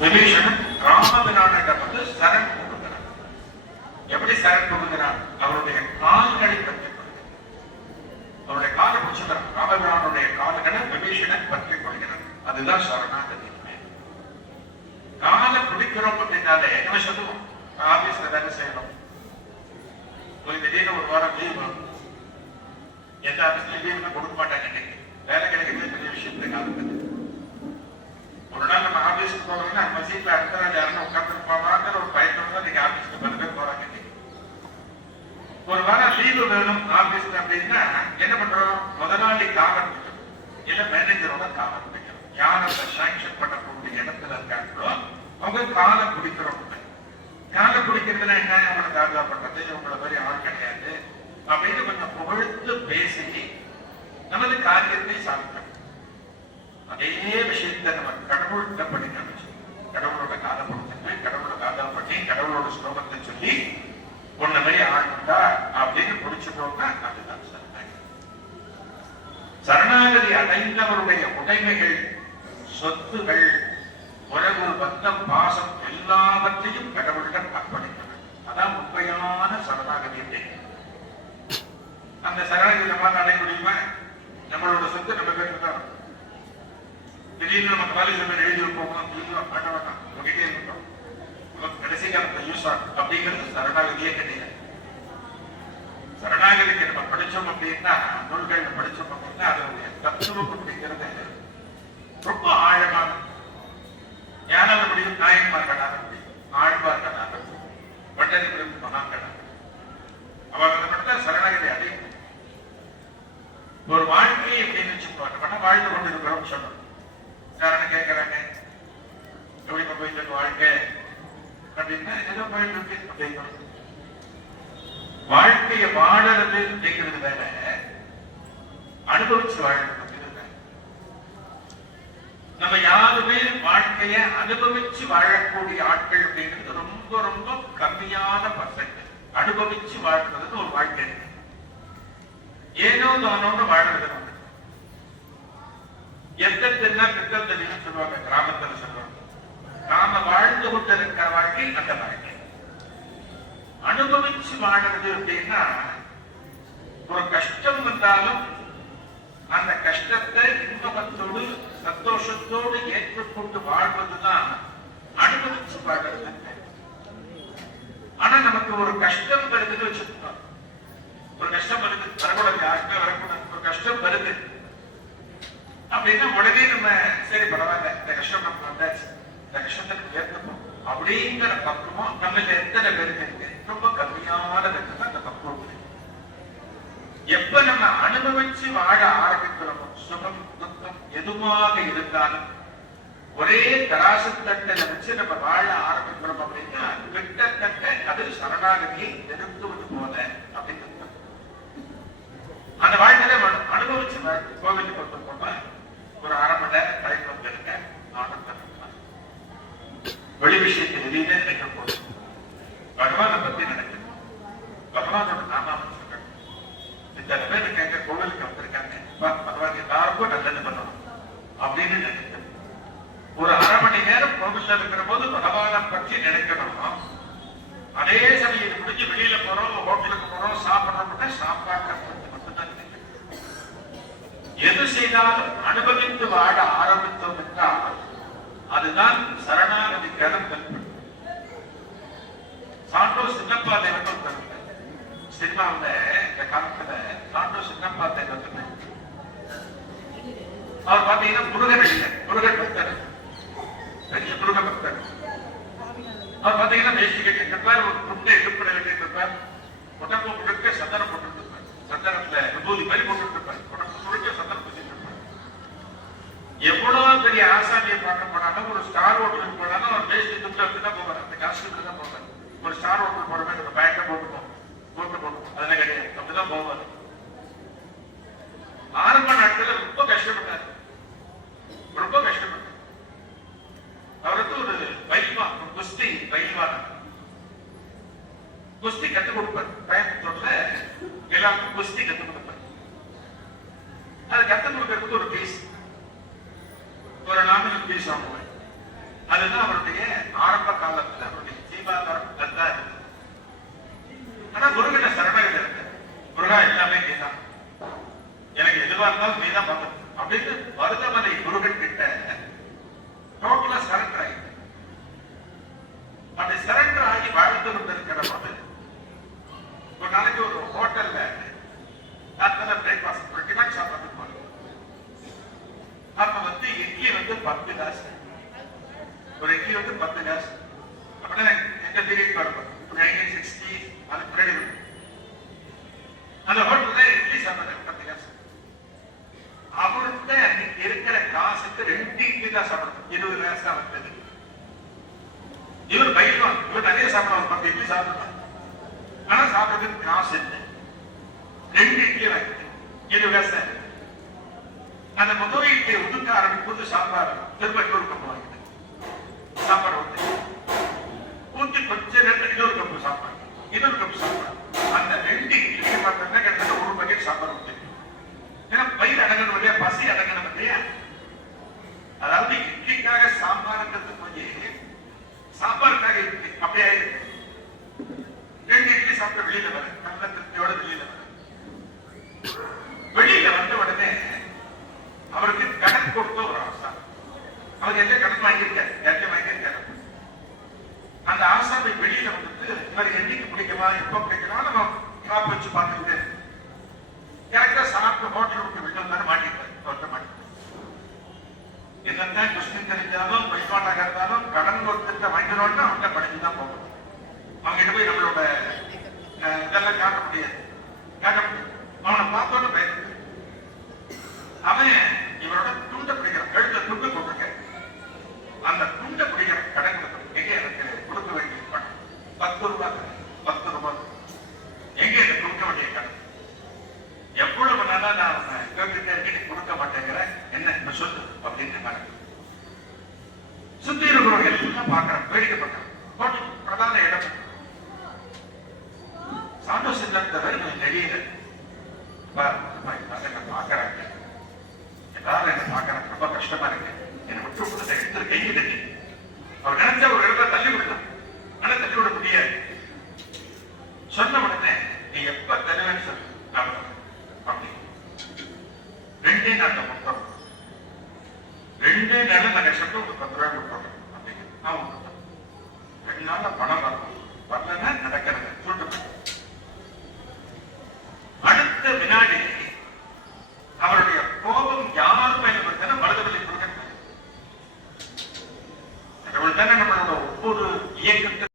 விபீஷணன் ராமபிரானிடம் வந்து சரண் புகுகிறான். எப்படி சரண் புகுகிறான்? அவருடைய கால்களை பற்றிக் கொள்கிறான். அவருடைய காலை பிடிச்சுக்கிறான். ராமபிரானுடைய கால்களை விபீஷணன் பற்றிக் கொள்கிறான். அதுதான் சரணாகதி. காலை பிடிக்கிறோம் அப்படின்னாலே என்ன சொல்லுவோம்? ஆபீஸ்ல வேலை செய்யணும், திடீர்னு ஒரு வாரம் லீவ் வரும். எந்த ஆபீஸ்ல லீவ் கொடுக்க மாட்டாங்க. இன்னைக்கு வேலை கிடைக்கிறது பெரிய விஷயத்துல காலம். ஒரு நாள் நம்ம ஆபீஸ்க்கு போறோம்னா நம்ம சீட்ல அடுத்த நாள் யாரும் உட்காந்துருப்பாங்கிற ஒரு பயத்தோட தான் இன்னைக்கு ஆபீஸ்க்கு பல பேர் போறாங்க. ஒரு வாரம் லீவு வேணும் ஆபீஸ்ல அப்படின்னா என்ன பண்றோம்? முதலாளி காலம் பிடிக்கும், இல்ல மேனேஜரோட காலம் பிடிக்கும். யார் அந்த சாங்ஷன் பண்ணக்கூடிய இடத்துல இருக்காங்களோ அவங்க காலம் பிடிக்கிறோம். காலை பிடிக்கிறதுல என்ன? அவங்களை பாதுகாப்பட்டது, இவங்களை மாதிரி ஆள் கிடையாது அப்படின்னு கொஞ்சம் புகழ்ந்து பேசி நமது காரியத்தை சாதிக்கணும். அதே விஷயத்தை நம்ம கடவுள்கிட்ட படிக்கணும். கடவுளோட காலை பிடிச்சிட்டு கடவுளோட காதல் பண்ணி கடவுளோட ஸ்லோகத்தை சொல்லி உன்ன மாதிரி ஆளுண்டா அப்படின்னு பிடிச்சிட்டோம்னா அதுதான் சரணாகதி. சரணாகதி அடைந்தவருடைய உடைமைகள், சொத்துகள், உறவு, பந்தம், பாசம் எல்லாவற்றையும் கடவுளிடம் அர்ப்பணிக்கணும். அதான் உண்மையான சரணாகதி. அந்த சரணாகதி நம்மளால அடைய முடியுமா? நம்மளோட சொத்து நம்ம பேருக்கு தான். திடீர்னு நம்ம காலேஜ் எழுதி வைப்போம், ஆட்ட வேண்டாம், உங்ககிட்டே இருக்கட்டும், நமக்கு கடைசி காலத்துல யூஸ் ஆகும் அப்படிங்கிறது சரணாகதியே கிடையாது. சரணாகதிக்கு நம்ம படிச்சோம் அப்படின்னா, நூல்கள் படிச்சோம் அப்படின்னா அதனுடைய தத்துவம் அப்படிங்கிறது ரொம்ப ஆழமான. யாரால முடியும்? நாயன்மார்களால முடியும், ஆழ்வார்களால முடியும், பட்டதி முடியும், மகான்களால். அவர்கள் மட்டும் சரணாகதி அடையும். ஒரு வாழ்க்கை அப்படின்னு வச்சுக்கோங்க, வாழ்ந்து கொண்டிருக்கிறோம் சொல்லணும். சரணம் கேட்கிறாங்க, எப்படி போயிட்டு வாழ்க்கை அப்படின்னா ஏதோ போயிட்டு இருக்கு அப்படிங்கிறோம். வாழ்க்கையை வாழறது அப்படிங்கிறது வேற, அனுபவிச்சு வாழறது. நம்ம யாருமே வாழ்க்கைய அனுபவிச்சு வாழக்கூடிய ஆட்கள் அப்படிங்கிறது ரொம்ப ரொம்ப கம்மியான பர்சன்ட். அனுபவிச்சு வாழ்றதுன்னு ஒரு வாழ்க்கை இருக்கு. ஏனோ தானோன்னு வாழ்றது. எத்தனை பித்தல் தெரியும் சொல்லுவாங்க, கிராமத்துல சொல்லுவாங்க. நாம வாழ்ந்து கொண்டு இருக்கிற வாழ்க்கை அந்த வாழ்க்கை. அனுபவிச்சு வாழறது அப்படின்னா ஒரு கஷ்டம் வந்தாலும் அந்த கஷ்டத்தை இன்பத்தோடு சந்தோஷத்தோடு ஏற்றுக்கொண்டு வாழ்வதுதான் அனுபவிச்சு வாழ்றது. ஆனா நமக்கு ஒரு கஷ்டம் வருதுன்னு வச்சுக்கோம், ஒரு கஷ்டம் வருது, வரக்கூடாது, யாருக்குமே வரக்கூடாது, ஒரு கஷ்டம் வருது அப்படின்னா உடனே நம்ம சரி பரவாயில்ல, இந்த கஷ்டம் நமக்கு வந்தாச்சு, இந்த கஷ்டத்துக்கு ஏற்றுப்போம் அப்படிங்கிற பக்குவம் நம்ம எத்தனை பேருக்கு இருக்கு? ரொம்ப கம்மியானதுக்கு தான் அந்த பக்குவம். எப்ப நம்ம அனுபவிச்சு வாழ ஆரம்பிக்கிறோமோ, சுகம் துக்கம் எதுவாக இருந்தாலும் ஒரே தராசு தட்டில வச்சு நம்ம வாழ ஆரம்பிக்கிறோம் அப்படின்னா கிட்டத்தட்ட அது சரணாகதியை நிறுத்துவது போல அப்படின்னு அந்த வாழ்க்கையில அனுபவிச்சு கோவிலுக்கு கொண்டு போனா ஒரு அரை மணி நேரம் கலைக்கு வந்திருக்க ஆனந்தம். வெளி விஷயத்தை எதையுமே நினைக்க போதும், பகவானை பத்தி நினைக்கணும், பகவானோட நாமாவை சொல்லணும். இத்தனை பேர் கேட்க கோவிலுக்கு வந்திருக்காங்க, பகவான் எல்லாருக்கும் நல்லது பண்ணணும் அப்படின்னு நினைக்கணும். ஒரு அரை மணி நேரம் கோவில்ல இருக்கிற போது பகவானை பற்றி நினைக்கணும். அதே சமயம் முடிஞ்சு வெளியில போறோம், ஹோட்டலுக்கு போறோம், சாப்பிடறோம்னா சாப்பாட்டை மட்டும்தான் நினைக்கணும். எது செய்தாலும் அனுபவித்து வாழ ஆரம்பித்தோம் என்றால் அதுதான் சரணாகதிக்கான கல்வி. சாண்டோ சின்னப்பா தேவன் சினிமாவில் இந்த காலத்துல சாண்டோ சின்னப்பா தேவன் அவர் பாத்தீங்கன்னா முருகன் இல்லை, முருகன் பக்தர், பெரிய முருக பக்தர். அவர் பாத்தீங்கன்னா வேஷ்டி கட்டிட்டு இருப்பார், ஒரு குண்டை இடுப்படை கட்டிட்டு இருப்பார், உடம்பு முழுக்க சந்தனம் போட்டு இருப்பார், சந்தனத்துல விபூதி மாதிரி போட்டு இருப்பார், உடம்பு முழுக்க சந்தனம் பூசிட்டு இருப்பார். எவ்வளவு பெரிய ஆசாமியை பார்க்க போனாலும், ஒரு ஸ்டார் ஹோட்டலுக்கு போனாலும் அவர் வேஷ்டி துண்டு அப்படிதான் போவார், அந்த காஸ்டியூம்ல தான் போவார். ஒரு ஸ்டார் ஹோட்டல் போற மாதிரி பேட்டை போட்டுப்போம், அதெல்லாம் கிடையாது, அப்படிதான் போவார். ஆரம்ப நாட்கள் ரொம்ப கஷ்டப்பட்டார், ரொம்ப கஷ்டப்பட்டார். அவருக்கு ஒரு பயில்வான், குஸ்தி பயில்வான், குஸ்தி கத்துக் கொடுப்பார். பயணத்தோட எல்லாருக்கும் குஸ்தி கத்துக் கொடுப்பார். அது கத்துக் கொடுக்கறதுக்கு ஒரு பீஸ், ஒரு நாமினல் பீஸ் வாங்குவார். அதுதான் அவருடைய ஆரம்ப காலத்துல அவருடைய ஜீவாதாரம் நல்லா இருக்கு. ஆனா முருகனை சரணாகதி இருக்கு. முருகா எல்லாமே நீதான், எனக்கு எதுவா இருந்தாலும் நீதான் பார்க்கணும் அப்படின்னு மருதமலை முருகன் கிட்ட டோட்டலா சரண்டர் ஆகி அப்படி சரண்டர் ஆகி வாழ்ந்து கொண்டிருக்கிற போது ஒரு நாளைக்கு ஒரு ஹோட்டல்ல பிரேக்பாஸ்ட் ஒரு டிமாண்ட் சாப்பிட்டு போனோம். அப்ப வந்து இட்லி வந்து 10 காசு, ஒரு இட்லி வந்து 10 காசு. அப்படின்னா எங்க பீரியட் வரும் 1960 அது பின்னாடி இருக்கும். அந்த ஹோட்டல்ல இட்லி சாப்பிடுறேன் 10 காசு. அவருக்கு அன்னைக்கு இருக்கிற காசுக்கு 2 இட்லி தான் சாப்பிடணும், 20 காசு தான் வந்தது. இவர் பயிர்வான், இவர் நிறைய சாப்பிடலாம், 10 இட்லி சாப்பிடலாம். ஆனா சாப்பிடுறதுக்கு காசு இல்லை. 2 இட்லி வாங்கி 20 காசு. அந்த முதல் இட்லி ஒதுக்க ஆரம்பிக்கும் சாம்பார் திரும்ப இன்னொரு கப்பு வாங்கிட்டு சாப்பாடு ஊற்றி கொஞ்சம் நேரத்தில் இன்னொரு கப்பு சாப்பாடு, இன்னொரு கப்பு சாப்பாடு. அந்த 2 இட்லி பார்த்தோம்னா கிட்டத்தட்ட 1 பக்கெட் சாம்பார் ஊற்றி. ஏன்னா பயிர் அடங்கணும் இல்லையா, பசி அடங்கணும் இல்லையா. அதாவது இட்லிக்காக சாம்பார்ன்றது போய் சாம்பாருக்காக இட்லி அப்படியே 2 இட்லி சாப்பிட்ட வெளியில வர நல்ல திருப்தியோட வெளியில வர. வெளியில வந்த உடனே அவருக்கு கடன் கொடுத்த ஒரு ஆசான், அவர் எல்லாம் கடன் வாங்கியிருக்காரு, யாரையும் வாங்கியிருக்காரு. அந்த ஆசாமி வெளியில வந்துட்டு இவர் என்னைக்கு பிடிக்குமா எப்ப பிடிக்கலாம் நம்ம காப்பு வச்சு பார்த்துட்டு கரெக்டா சாப்பிட்டு ஹோட்டல் விட்டு வெளில வந்தாலும் மாட்டிருக்காரு. அவர்கிட்ட மாட்டிருக்காரு. என்னத்தான் கிருஷ்ணன் தெரிஞ்சாலும் வைப்பாண்டாக இருந்தாலும் கடன் கொடுத்துட்டு வாங்கினோம்னா அவன்கிட்ட படிச்சுதான் போகணும். அவங்ககிட்ட போய் நம்மளோட இதெல்லாம் காட்ட முடியாது, காட்ட முடியாது. அவனை பார்த்தோன்னு பயந்து அவன் இவரோட துண்டை பிடிக்கிறான், கழுத்த துண்டு போட்டிருக்க. அந்த துண்டை பிடிக்கிற கடன் எங்க எனக்கு கொடுக்க வேண்டிய பணம் 10 ரூபாய், 10 ரூபாய் எங்க எனக்கு கொடுக்க வேண்டிய கடன் எவ்வளவு நாளா நான் கேட்டுட்டே இருக்கேன், கொடுக்க மாட்டேங்கிறேன், என்ன சொல்லு அப்படின்னு நான் சுத்தி இருக்கிறவங்க எல்லாம் பாக்குறேன், வேடிக்கைப்பட்டேன். பிரதான இடம் சாண்டோஸ் வெளியில பாக்குறாங்க, எல்லாரும் என்ன பாக்குறாங்க, ரொம்ப கஷ்டமா இருக்கு, என்னை விட்டு கொடுத்த எடுத்து கையை தட்டி அவர் நினைச்சா ஒரு இடத்துல தள்ளி விடலாம், ஆனா தள்ளி விட முடியாது. சொன்ன உடனே நீ எப்ப தருவேன்னு சொல்லு அப்படி 2 நாட்கள் கொடுத்தோம், 2 நாள் நான் கஷ்டப்பட்டு ஒரு 10 ரூபாய் கொடுத்தோம் அப்படிங்க. அவன் 2 நாள்ல பணம் வரலன்னா நடக்கிறது சொல்லிட்டு அடுத்த வினாடி அவருடைய கோபம் யார் மேல வருதுன்னா மருதமலை முருகன். கடவுள் தானே நம்மளோட ஒவ்வொரு இயக்கத்தை